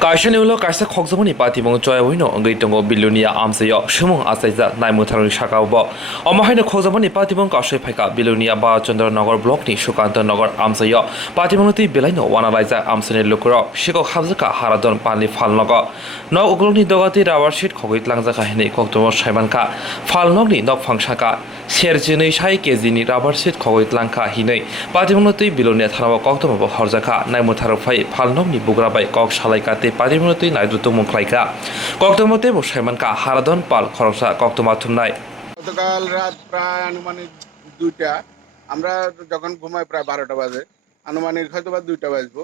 Kaisa ni ulo kaisa khokjamani pati mong joy wino ngai tongo bilunia amsayo shumung asaija naimutharoni saka ubo omahaino khokjamani pati mong kasai phaika bilunia ba chandrnagar block ni sukanta nagar amsayo pati mong tui belaino wana raija amsani lukro Sikhokrog haradon pani falnogo no ugloni dogati rubber sheet khogit langjaka hini koktomo saimanka falnogni nok fangsaka serjini sai keji ni rubber sheet khogit langka hinai pati mong tui bilunia thanabo koktomo Khojakha naimutharok phai falnogni bugrabai kok salaikate পাতিমূলতই নাইদ্রুত মুখলাইকা কক্তমতে বসাইমানকা হারাদন পাল খরসা কক্তমাথুমনাই গতকাল রাত প্রায় আনুমানিক 2টা আমরা যখন ঘুমাই প্রায় 12টা বাজে আনুমানিক হয়তো বা 2টা বাজবো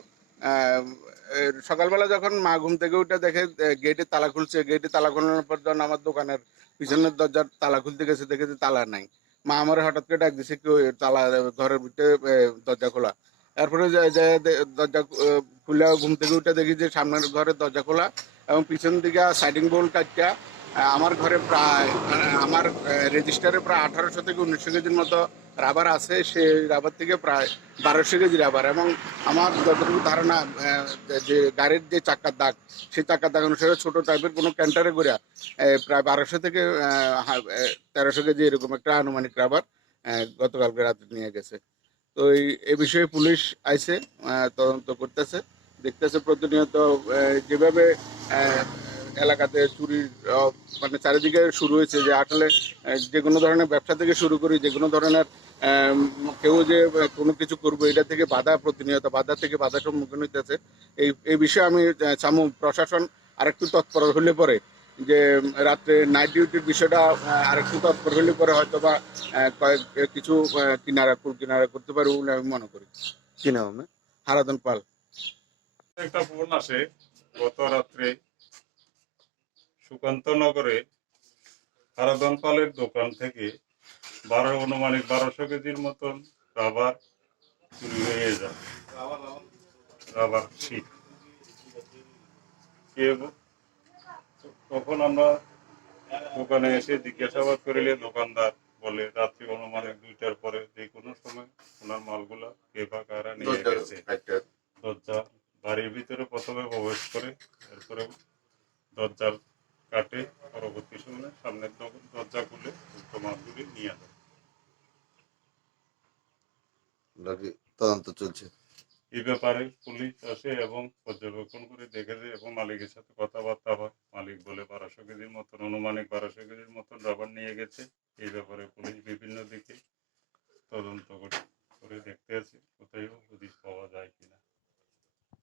সকালবেলা যখন মা ঘুম থেকে উঠে দেখে গেটে তালা খুলছে গেটে তালা খোলানোর পর যখন আমার দোকানের পিছনের দরজার তালা খুলতে গেছে দেখে যে তালা নাই মা আমার হঠাৎ করে ডাক দিছে কি তালা ঘরের ভিতরে দরজা খোলা এরপরে দরজা খুলে ঘুম থেকে উঠে দেখি যে সামনের ঘরের দরজা খোলা এবং পিছন দিকে সাইডিং বোল্ট কাটটা আমার ঘরে প্রায় আমার রেজিস্টারে প্রায় 1800 থেকে 1900 কেজির মতো রাবার আছে সেই রাবার থেকে প্রায় 1200 কেজি রাবার এবং আমার যতটুকু ধারণা যে গাড়ির যে চাক্কার দাগ সেই চাক্কার দাগ অনুসারে ছোটো টাইপের কোনো ক্যান্টারে করে প্রায় 1200 থেকে 1300 কেজি এরকম একটা আনুমানিক রাবার গতকালকে রাতে নিয়ে গেছে। তো এই বিষয়ে পুলিশ আইছে তদন্ত করতেছে দেখতেছে প্রতিনিয়ত যেভাবে এলাকাতে চুরির মানে চারিদিকে শুরু হয়েছে যে আসলে যে কোনো ধরনের ব্যবসা থেকে শুরু করি যে কোনো ধরনের কেউ যে কোনো কিছু করবো এটা থেকে প্রতিনিয়ত বাধা থেকে বাধার সম্মুখীন হইতেছে। এই বিষয়ে আমি চামু প্রশাসন আরেকটু তৎপর হলে পরে যে রাত্রে নাইট ডিউটির বিষয়টা আরেকটু তৎপর হলে পরে হয়তো বা কিছু কিনারা করতে পারবো বলে আমি মনে করি। কি নাম হারাধন পাল। একটা ফোন আসে গত রাত্রে সুকান্তনগরে হারাধন পালের দোকান থেকে অনুমানিক 1200 কেজির মতন রাবার চুরি হয়ে যায়। রাবার শিট তখন আমরা দোকানে এসে জিজ্ঞাসাবাদ করিলে দোকানদার বলে রাত্রি অনুমানিক 2টার পরে যে কোনো সময় ওনার মালগুলা কে বা কারা নিয়ে গেছে। দরজা বাড়ির ভিতরে প্রথমে প্রবেশ করে এরপরে দরজার কাটে পরবর্তী সময়ে সামনের দরজা খুলে মালগুলি নিয়ে যায়। তদন্ত চলছে। এই ব্যাপারে পুলিশ আসে এবং পর্যবেক্ষণ করে দেখে যায় এবং মালিকের সাথে কথাবার্তা হয়। মালিক বলে 1200 কেজির মতন অনুমানিক 1200 কেজির মতন রাবার নিয়ে গেছে। এই ব্যাপারে পুলিশ বিভিন্ন দিকে তদন্ত করে দেখতে আছে কোথাও হদিশ পাওয়া যায় কিনা।